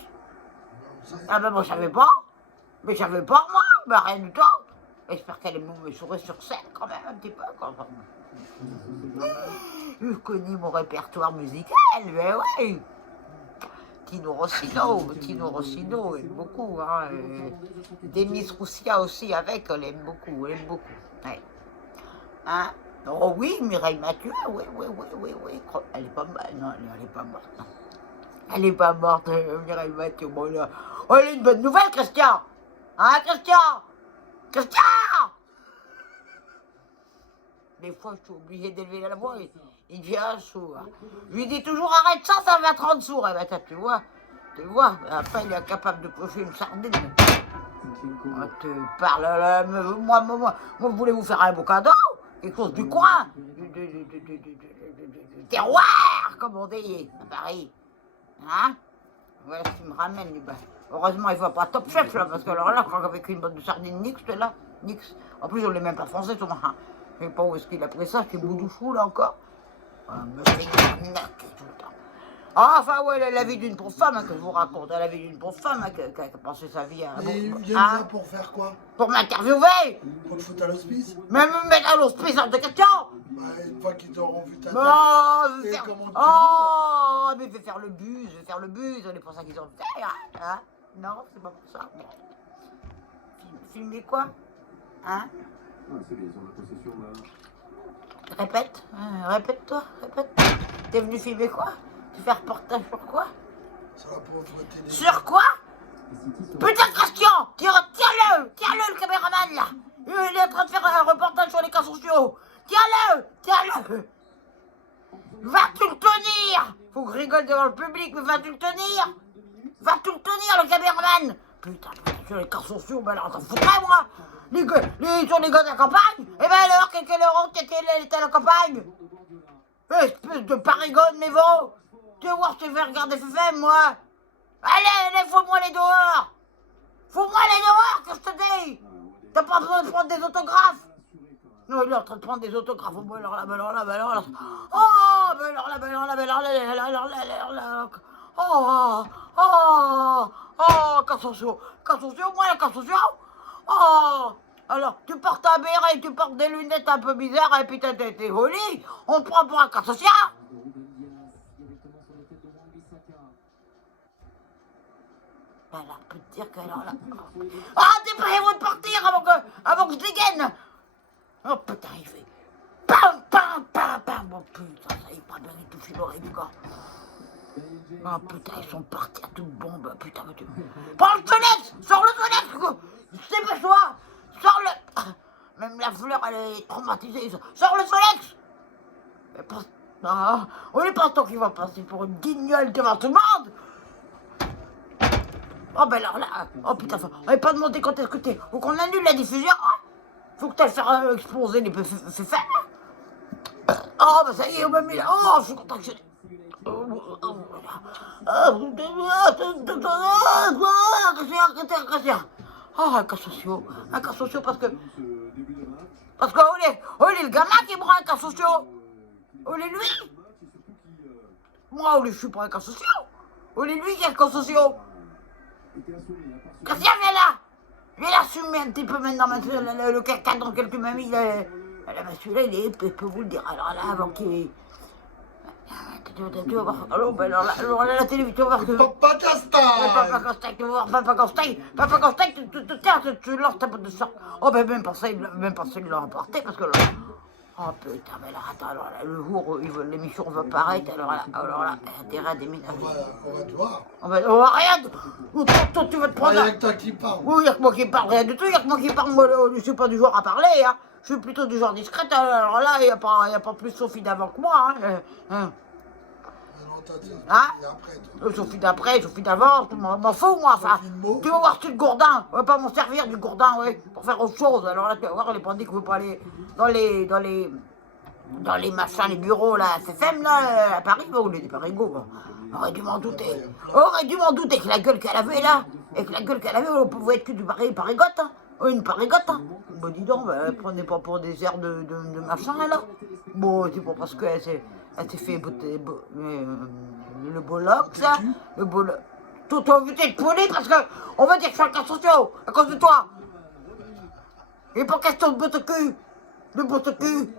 Ah ben, moi, je savais pas. Mais je savais pas, moi, bah rien du tout. J'espère qu'elle me sourit sur scène quand même un petit peu. Je connais mon répertoire musical, mais oui. Tino Rossino, elle aime beaucoup. Hein, Demis Roussia aussi avec, elle aime beaucoup. Ouais. Hein? Oh oui, Mireille Mathieu, oui. Elle est pas mal, non, elle est pas morte. Non. Elle est pas morte, Mireille Mathieu. Bon, là. Oh, elle a une bonne nouvelle, Christian. Hein, Christian! Des fois, je suis obligée d'élever la voix, il devient sourd. Je lui dis toujours, arrête ça va te rendre sourd. Eh ben, tu vois. Après, il est incapable de pocher une sardine. On te parle, là, moi, vous voulez vous faire un beau cadeau? Quelque chose du coin, du terroir, comme on dit, à Paris. Hein? Voilà ce qui me ramène, lui. Heureusement, il ne va pas Top Chef, là, parce que alors là, je crois qu'avec une botte de sardines Nix, là, Nix. En plus, on ne l'est même pas français, son marin. Je ne sais pas où est-ce qu'il a pris ça, c'est Boudouchou, là, encore. Me fait une arnaque tout le temps. Ah, enfin, ouais, la vie d'une pauvre femme, hein, que je vous raconte, la vie d'une pauvre femme, hein, qui a passé sa vie à... Mais il vient là pour faire quoi? Pour m'interviewer. Pour te foutre à l'hospice? Même me mettre à l'hospice, hors de question. Bah, une fois qu'ils t'auront vu ta tête. Mais je vais faire le buzz, c'est pour ça qu'ils ont fait, hein? Non, c'est pas pour ça. Filmer quoi? Hein? Répète, répète-toi. T'es venu filmer quoi? Tu fais reportage sur quoi? Sur la pauvreté des... Sur quoi? Putain, Christian! Tiens-le, le caméraman, là! Il est en train de faire un reportage sur les cas sociaux! Tiens-le! Va-tu le tenir? Faut que je rigole devant le public, mais vas-tu le tenir? Va-tu le tenir, le caméraman? Putain, sur les cas sociaux, ben alors, t'en foutrais, moi? Sur les gars de la campagne? Eh ben alors, quelle heure était à la campagne? Espèce de parigone, mais bon! Tu vas voir, je te fais regarder FM, moi! Allez, fous-moi les dehors! Que je te dis! T'as pas besoin de prendre des autographes! Non, il est en train de prendre des autographes. Oh, ben alors là. Oh, ben alors là. Oh, Cassosio, moi, la Cassosio. Oh, alors, tu portes un béret, tu portes des lunettes un peu bizarres, et puis t'es jolie. On te prend pour un Cassosio. Ben là, peut te dire qu'elle là. Ah, dépêchez-vous de partir avant que je dégaine. Oh putain, il fait. Pam. Oh putain, ça y est, pas bien étouffé l'oreille du gars. Oh putain, ils sont partis à toute bombe. Putain, mais tu. Prends le Solex! Sors le Solex! Dépêche-toi! Sors le. Même la fleur, elle est traumatisée. Sors le Solex! Ah, on est pas tant qu'il va passer pour une guignole devant tout le monde. Oh ben alors là, oh putain, on n'est pas demandé quand est-ce que t'es. Faut qu'on annule la diffusion. Faut que t'ailles faire exploser les féfés. Oh ben ça y est, on m'a mis là. Oh, je suis content que je... Oh, un cas social parce que on est le gamin qui prend un cas social. On est lui. Moi, je suis pas un cas social. On est lui qui a un cas social. Christian, viens là. Viens l'assumer un petit peu maintenant, le caca dans lequel tu m'as mis. Celui-là, il peut vous le dire. Alors là, avant qu'il... Tu vas voir. Alors là, la télé, tu vas voir que... Papa Castagne. Tu vas voir Papa Castagne. Papa Castagne, tu lances ta botte de sang. Oh ben même pas ça, il l'a emporté parce que là... Oh putain, mais là, attends, alors là, le jour où l'émission va paraître, alors là, intérêt à déménager. On va te voir. On va rien. Toi, tu vas te prendre... Rien que toi qui parle. Oui, il n'y a que moi qui parle, rien du tout, il n'y a que moi qui parle, moi, je ne suis pas du genre à parler, hein. Je suis plutôt du genre discrète, alors là, il n'y a pas plus Sophie d'avant que moi, hein. Hein? Sophie d'après, Sophie d'avant, je m'en fous, moi, ça. Tu vas voir, c'est le gourdin, on va pas m'en servir du gourdin, ouais, pour faire autre chose. Alors là, tu vas voir, les bandits qui ne veulent pas aller dans les machins, les bureaux, là, FFM, là, à Paris, ou les Parigots, on aurait dû m'en douter. On aurait dû m'en douter que la gueule qu'elle avait, là, et que la gueule qu'elle avait, on pouvait être que du parigote, hein. Une parigote, hein. Bon, dis donc, prenez pas pour des airs de machin, là. Bon, c'est pas parce qu'elle s'est fait le bolox, ça. Le bolox. Tout a envie d'être poli parce qu'on va dire que je suis un cas social à cause de toi. Et pas question de botte cul. De botte cul.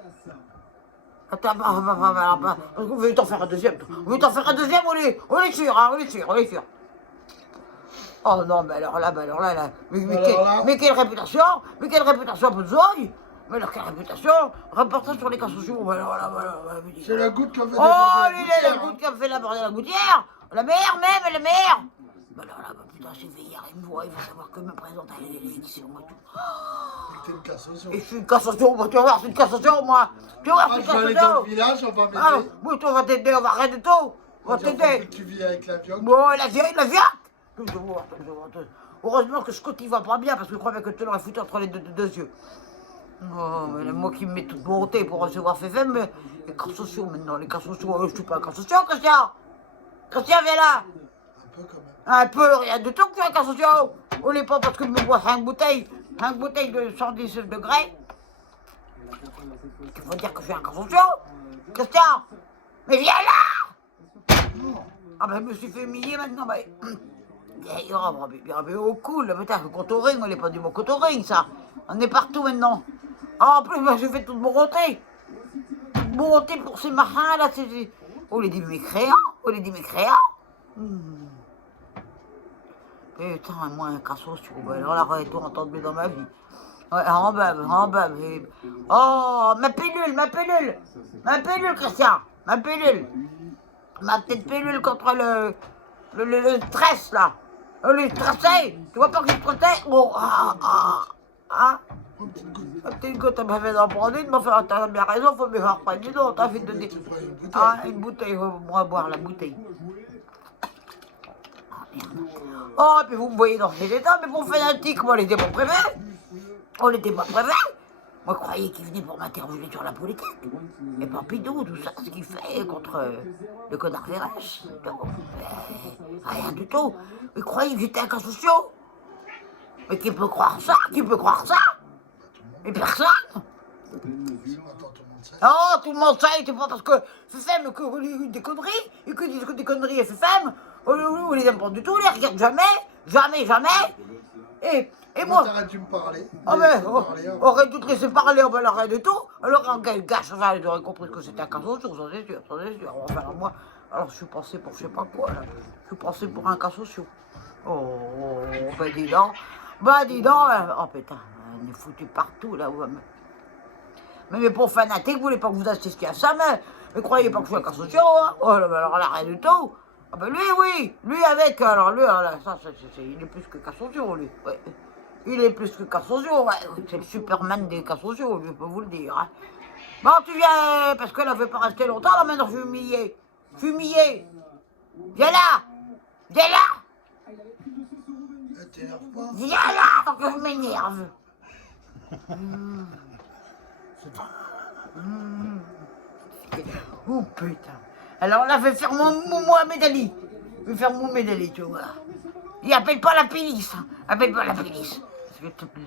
Attends, on veut t'en faire un deuxième. On veut t'en faire un deuxième, on est sûr, hein, on est sûr. Oh non, mais alors là, mais quelle réputation, pour Zoï. Mais alors, quelle réputation, reportage sur les cas sociaux, voilà. C'est la goutte qui a fait la goutte qui a fait l'aborder la gouttière, la mère même, la mère. Mais alors là, putain, c'est vieillard, il me voit, il va savoir que me présente à l'élection et tout. T'es une cassation. Et je suis une cassation, tu vas voir, c'est une cassation, moi. Tu vas voir, c'est une Je vais aller cassation. dans le village, on va m'aider. Oui, on va t'aider, on va rien du tout. On va t'aider. Tu vis avec la vioque. Bon, la vieille. Je vois. Heureusement que Scott il va pas bien parce que je croyais que tu l'aurais foutu entre les deux yeux. Oh, mais moi qui me mets toute bonté pour recevoir FFM, mais les cas sociaux maintenant, les cas sociaux, je suis pas un cas social, Christian. Christian, viens là. Un peu quand même. Un peu, rien du tout que tu es un cas social. On n'est pas parce que je me bois 5 bouteilles de 110 degrés. Il faut dire que je suis un cas social. Christian, mais viens là. Ah ben, je me suis fait humilier maintenant, mais... Oh, cool, putain, le contouring, on n'est pas du bon contouring, ça. On est partout maintenant. En plus, moi, je fais toute bonté. Bonté pour ces machins, là, c'est... On les dit mécréants. Putain, moi, un cassos, tu vois, alors là, j'aurais tout entendu dans ma vie. Ouais, en bave. Oh, ma pilule, Christian, ma pilule. Ma petite pilule contre le stress, là. Le stressé, tu vois pas que je suis stressé? Oh, La petite goutte, elle m'a fait d'en prendre une, t'as bien raison, faut me faire prendre une autre, t'as fait de dire. Une bouteille, on va boire la bouteille. Oh, puis vous me voyez dans ces états, mais pour fanatique, moi, on n'était pas prévus. Moi, je croyais qu'il venait pour m'interroger sur la politique. Et Pompidou, tout ça, ce qu'il fait contre le connard Vérèche. Rien du tout. Il croyait que j'étais un cas social. Mais qui peut croire ça? Et personne. Oh, tout le monde sait, c'est pas parce que FFM que des conneries, et que disent que des conneries FFM, on les aime pas du tout, on les regarde jamais. Et moi... T'arrêtes de me parler. Ah ben, on aurait dû te laisser parler, on va rien du tout. Alors en quel gâche, ça, ils auraient compris que c'était un cas social, ça c'est sûr. Enfin, moi, alors je suis passé pour je sais pas quoi, là. Je suis passé pour un cas social. Oh, ben dis donc. Oh putain, on est foutu partout, là. Mais pour fanatiques, vous voulez pas que vous assistiez à ça, mais croyez pas que je suis un cas social, hein. Oh, alors là, rien du tout. Ah ben lui, oui, lui avec, alors lui, ça, il est plus que cas social, lui. Ouais. Il est plus que cas sociaux, ouais. C'est le Superman des cas sociaux, je peux vous le dire. Hein. Bon, tu viens, parce qu'elle ne veut pas rester longtemps, là, maintenant, fumier. Fumier. Viens là. Viens là. T'énerve pas. Viens là, tant que je m'énerve. Oh, putain. Alors là, je vais faire mon Mohamed Ali. Je vais faire mon Mohamed Ali, tu vois. Et appelle pas la police. Hein. Appelle pas la police. S'il te plaît.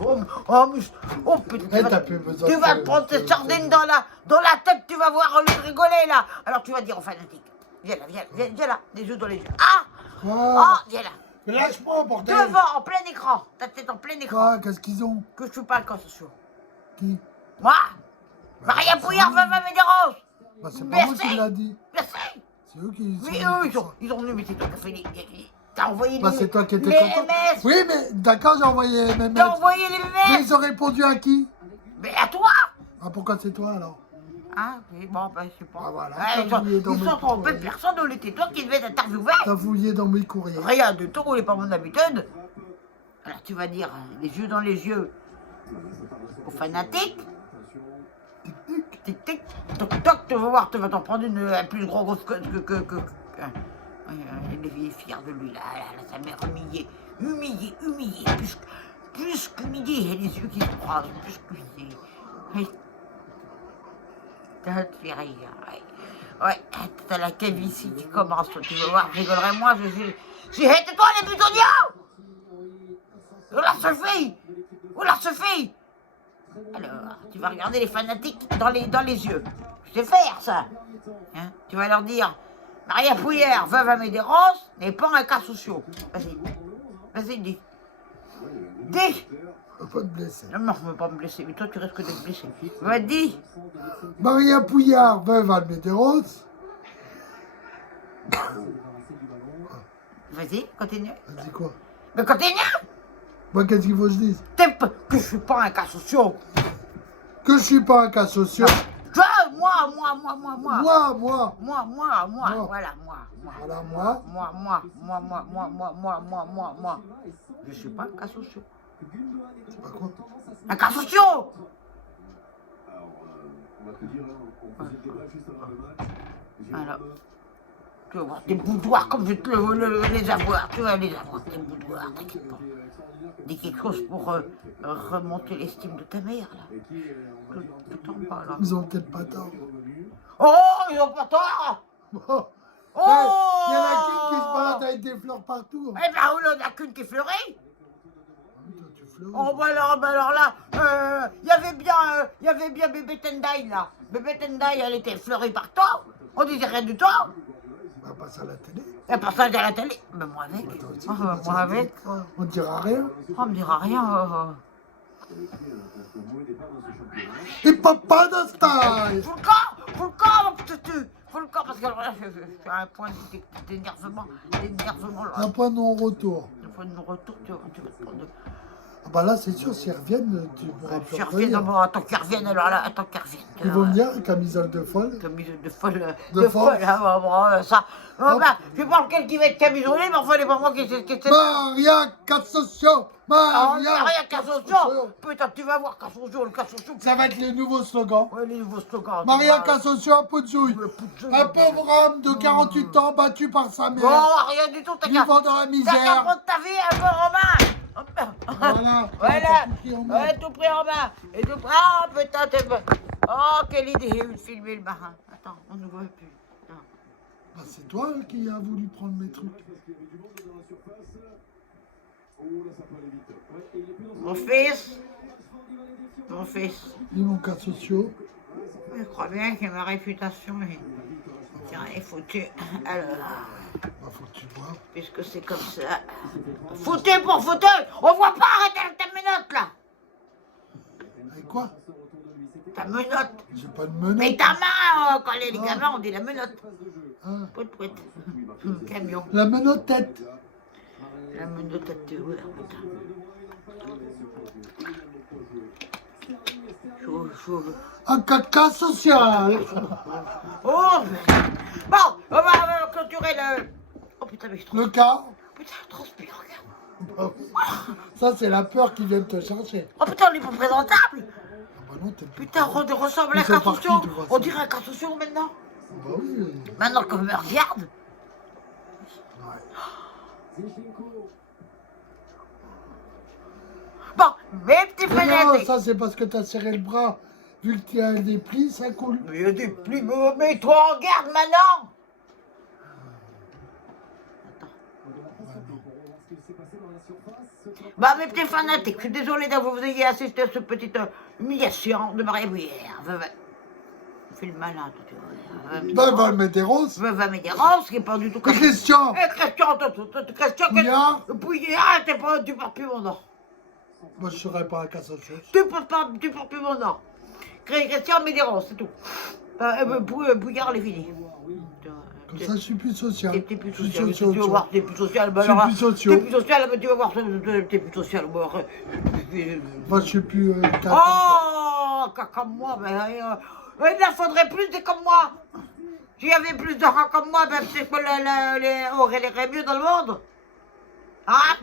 Oh putain, tu vas te prendre tes sardines dans la tête, tu vas voir le rigoler là. Alors tu vas dire aux fanatiques, viens là, des yeux dans les yeux. Viens là. Mais lâche-moi, bordel. Devant, en plein écran, ta tête en plein écran. Quoi, qu'est-ce qu'ils ont? Que je suis pas le cas social. Qui? Moi Maria Pouillard, Vava Médéros. Bah c'est pas moi qui l'a dit. Merci. C'est eux qui... Mais eux, ils ont venu, mais c'est toi qui as fait t'as envoyé Bah c'est toi qui étais les content. MS. Oui, mais d'accord, j'ai envoyé les MMS. T'as envoyé les Mais MS. ils ont répondu à qui? Mais à toi. Ah, pourquoi c'est toi, alors? Ah, oui, bon, ben, je sais pas. Ah, voilà, Ouais, t'as fouillé dans ils mes sont trompés de courriers. personne, c'était toi qui devais t'interviewer. T'as fouillé dans mes courriers. Rien de tout, n'est pas mon habitude. Alors tu vas dire, les yeux dans les yeux, aux fanatiques. Tic-tic. Tic tic, toc toc, tu vas voir, tu vas t'en prendre une plus grosse que. Il est fier de lui, là, sa mère humiliée, plus qu'humiliée, il y a les yeux qui se croisent, plus qu'humiliée. Oui. Ça te fait rire, ouais, t'as la calvitie qui commence, tu vas voir, je rigolerai moi, j'ai été toi les butoniens. Où la se fait. Alors, tu vas regarder les fanatiques dans les yeux. Je sais faire ça. Hein, tu vas leur dire, Maria Pouillère, veuve à Médéros, n'est pas un cas social. Vas-y, dis. Dis. Je peux pas te blesser. Non, je ne veux pas me blesser, mais toi, tu risques d'être blessé. Dis. Maria Pouillard, veuve à Médéros. Vas-y, continue. Elle dit quoi? Mais continue. Moi, qu'est-ce qu'il faut que je dise? Que je suis pas un cas social. Que je suis pas un cas social. Moi. Moi. Voilà, moi. Voilà, moi. Je suis pas un cas social. C'est pas quoi? Un cas social. Alors, tu vas voir tes boudoirs comme je vais te les avoir. Tu vas les avoir, tes boudoirs, t'inquiète pas. Dis quelque chose pour remonter l'estime de ta mère, là. Tout en bas, là. Ils ont peut-être pas tort. Oh, ils ont pas tort. Oh, Oh, il y en a qu'une qui se balade avec des fleurs partout. Eh ben, il n'y en a qu'une qui fleurit. Toi, tu fleuris. Oh, bah alors là, il y avait bien Bébé Tendai, là. Bébé Tendai, elle était fleurie partout. On disait rien du tout. On va passer à la télé. Elle passait à la télé. Mais moi avec. Toi aussi, Moi avec. On ne dira rien. On me dira rien. Et papa de style. Faut le corps, mon petit tu. Faut le corps, parce que alors là, je suis à un point d'énervement. Là. Un point de non-retour. Un point de non-retour, tu vas te prendre. Ah bah là, c'est sûr, s'ils reviennent, tu pourras plus Qu'ils reviennent, revenir. d'abord, attends qu'ils reviennent, alors là, attends qu'ils reviennent. Ils vont venir, camisole de folle. Camisole de folle. De folle. Hein, bon, ça. Hop. Bah, je sais pas lequel qui va être camisolé, mais enfin, c'est pas moi qui sais. Maria Cassosio. Maria Cassosio. Putain, tu vas voir Cassosio, le Cassosio. Ça va être le nouveau slogan. Ouais, les nouveaux slogans. Maria Cassosio à Pouzouille. Un pauvre homme de 48 ans battu par sa mère. Bon, rien du tout, t'as qu'à Vivant dans la t'as qu'à misère. prendre ta vie un peu en main. Voilà. Voilà, ouais, tout pris en main. Et tout pris. Ah, putain, t'es. Oh, quelle idée, j'ai eu de filmer le marin. Attends, on ne voit plus. Attends. Bah, c'est toi qui as voulu prendre mes trucs. Mon fils. Dis mon cas sociaux. Je crois bien que ma réputation est foutue. Alors, Bah, faut que tu vois. puisque c'est comme ça. Foutue pour fauteuil. On voit pas, arrêtez ta menotte là. Et quoi? Ta menotte. J'ai pas de menottes. Mais ta main, quand les gamins, on dit la menotte. Hein? Pouet. Camion. La menotte tête. La menotte à te ouvrir, putain. Chaud. Un caca social. Oh, bon, on va clôturer le. Oh putain, mais je transpire. Le cas. Putain, je transpire, regarde. Ça, c'est la peur qui vient de te chercher. Oh putain, on est pas présentable. Ah bah non, t'es plus- Putain, on ressemble à un Ils sont partis, cartouchon. tu vois ça. On dirait un cartouchon maintenant. Bah oui. Maintenant qu'on me regarde. Ouais. Bon, mes petits Mais non, fanatiques. ça, c'est parce que t'as serré le bras. Vu que tu as des plis, ça coule. Mais il y a des plis, mais mets-toi en garde maintenant. Bah, mes petits fanatiques, je suis désolé d'avoir vous ayez assisté à cette petite humiliation de Maria Bouillère. Fais le malin, toi, tu vois. Bah, va le mettre des roses. Va Médéros, qui n'est pas du tout Mais Christian, Christian, Bouillard. Bouillard, tu portes plus mon nom. Moi, je serais pas à Casse-Chose. Tu portes plus mon nom. Christian Médéros, c'est tout. Bouillard, les fini. Comme ça, je suis plus social. T'es plus Je suis social, socio, tu vas voir, t'es plus social. Je suis plus socio. T'es plus social, mais tu vas voir, t'es plus social. Moi, je suis plus... Oh, comme moi, il en faudrait plus de comme moi. S'il y avait plus de gens comme moi, ben peut-être qu'on aurait mieux dans le monde. Hein?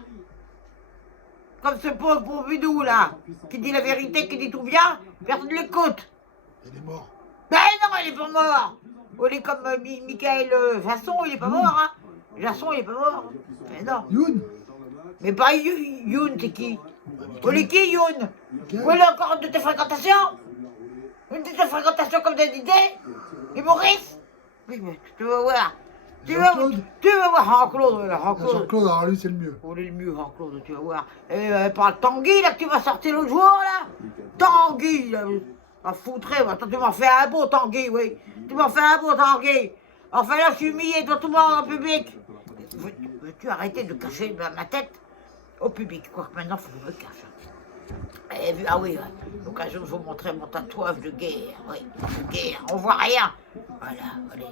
Comme ce pauvre bidou là, qui dit la vérité, qui dit tout bien, personne ne l'écoute. Il est mort. Ben non, il est pas mort. On est comme Michael Jasson, il est pas mort, hein. Jasson, il est pas mort. Mais non. Youn. Mais pas Youn, c'est qui? On est qui, Youn? Ok. Où il a encore une de tes fréquentations? Une de tes fréquentations comme des idées? Et Maurice? Oui, mais tu vas voir. Tu vas voir Jean-Claude, voilà, Jean-Claude. Jean-Claude, alors lui, c'est le mieux. On est le mieux, Jean-Claude, tu vas voir. Et par Tanguy, là, que tu vas sortir l'autre jour, là. Tanguy, là. Ah, foutrer, attends, tu m'en fais un beau, Tanguy, oui. Tu m'en fais un beau, Tanguy. Enfin, là, je suis humilié devant tout le monde en public. Veux-tu arrêter de cacher ma tête au public? Quoique maintenant, il faut que je me cache. Et, ah oui, l'occasion de vous montrer mon tatouage de guerre. Oui, de guerre, on voit rien. Voilà, allez,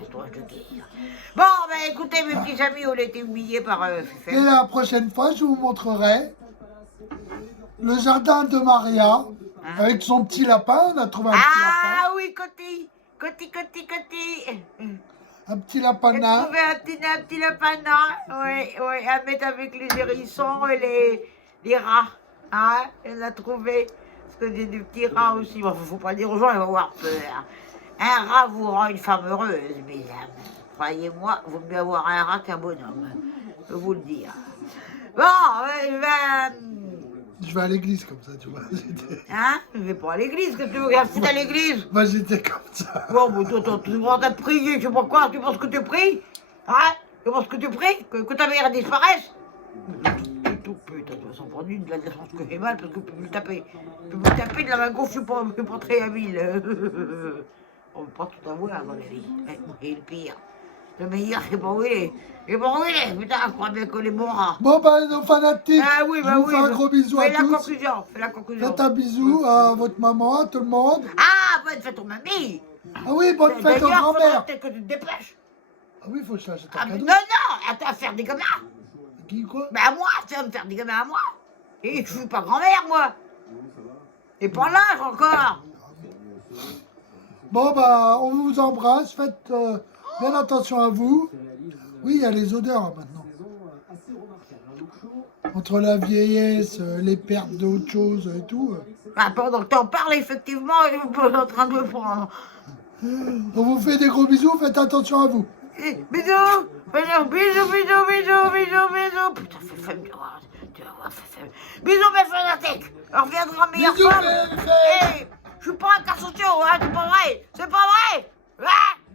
tatouage de guerre. Bon, ben écoutez, mes petits amis, on a été humiliés par Fifel. Et la prochaine fois, je vous montrerai le jardin de Maria, avec son petit lapin. On a trouvé un petit lapin. Ah oui, Coty. Un petit lapin J'ai nain. trouvé un petit lapin nain, oui, à mettre avec les hérissons et les rats. Hein, elle l'a trouvé. Parce que des petits rats aussi. Bon, faut pas dire aux gens, ils vont avoir peur. Un rat vous rend une femme heureuse, mesdames. Croyez-moi, vaut mieux avoir un rat qu'un bonhomme. Je peux vous le dire. Bon, Je vais à l'église comme ça, tu vois. hein, je vais pas à l'église, qu'est-ce que tu veux que foutre à l'église? Moi, j'étais comme ça. Bon, mais toi, tu vas en train de prier, je sais pas quoi, tu penses que tu pries? Hein? Tu penses que tu pries? Que ta mère disparaisse? Tout putain, de toute façon, pour lui, de la défense que j'ai mal, parce que je peux me taper. Je peux me taper de la main gauche, je suis pas très habile. On peut pas tout avoir dans la vie. Et le pire. Le meilleur, je sais pas où il est. Je sais pas où il est, putain, je crois bien que les bons rats. Bon, ben, nos fanatiques, Ah oui, je vous fais un gros bisou à fais la tous. conclusion, fais la conclusion. Faites un bisou à votre maman, à tout le monde. Ah, bonne fête aux mamies. Ah oui, bonne fête aux D'ailleurs, faudrait grand-mères. peut-être que tu te dépêches. Ah oui, faut que je t'achète Ah, un cadeau. non, à faire des gamins. Qui, quoi? Mais à moi, tu vas me faire des gamins à moi. Et je suis pas grand-mère, moi. Et pas l'âge encore. Bon, bah, on vous embrasse. Faites bien attention à vous. Oui, il y a les odeurs maintenant. Entre la vieillesse, les pertes d'autres choses et tout. Ah, pendant que t'en parles, effectivement, je suis en train de me prendre. On vous fait des gros bisous. Faites attention à vous. Bisous. Bisous. Putain, fais femme, tu vas voir, fais femme. Bisous, mes fanatiques. On reviendra meilleure Bisous, femme. mes frères. Je suis pas un cas social, hein, c'est pas vrai. C'est pas vrai.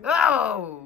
Ah, oh.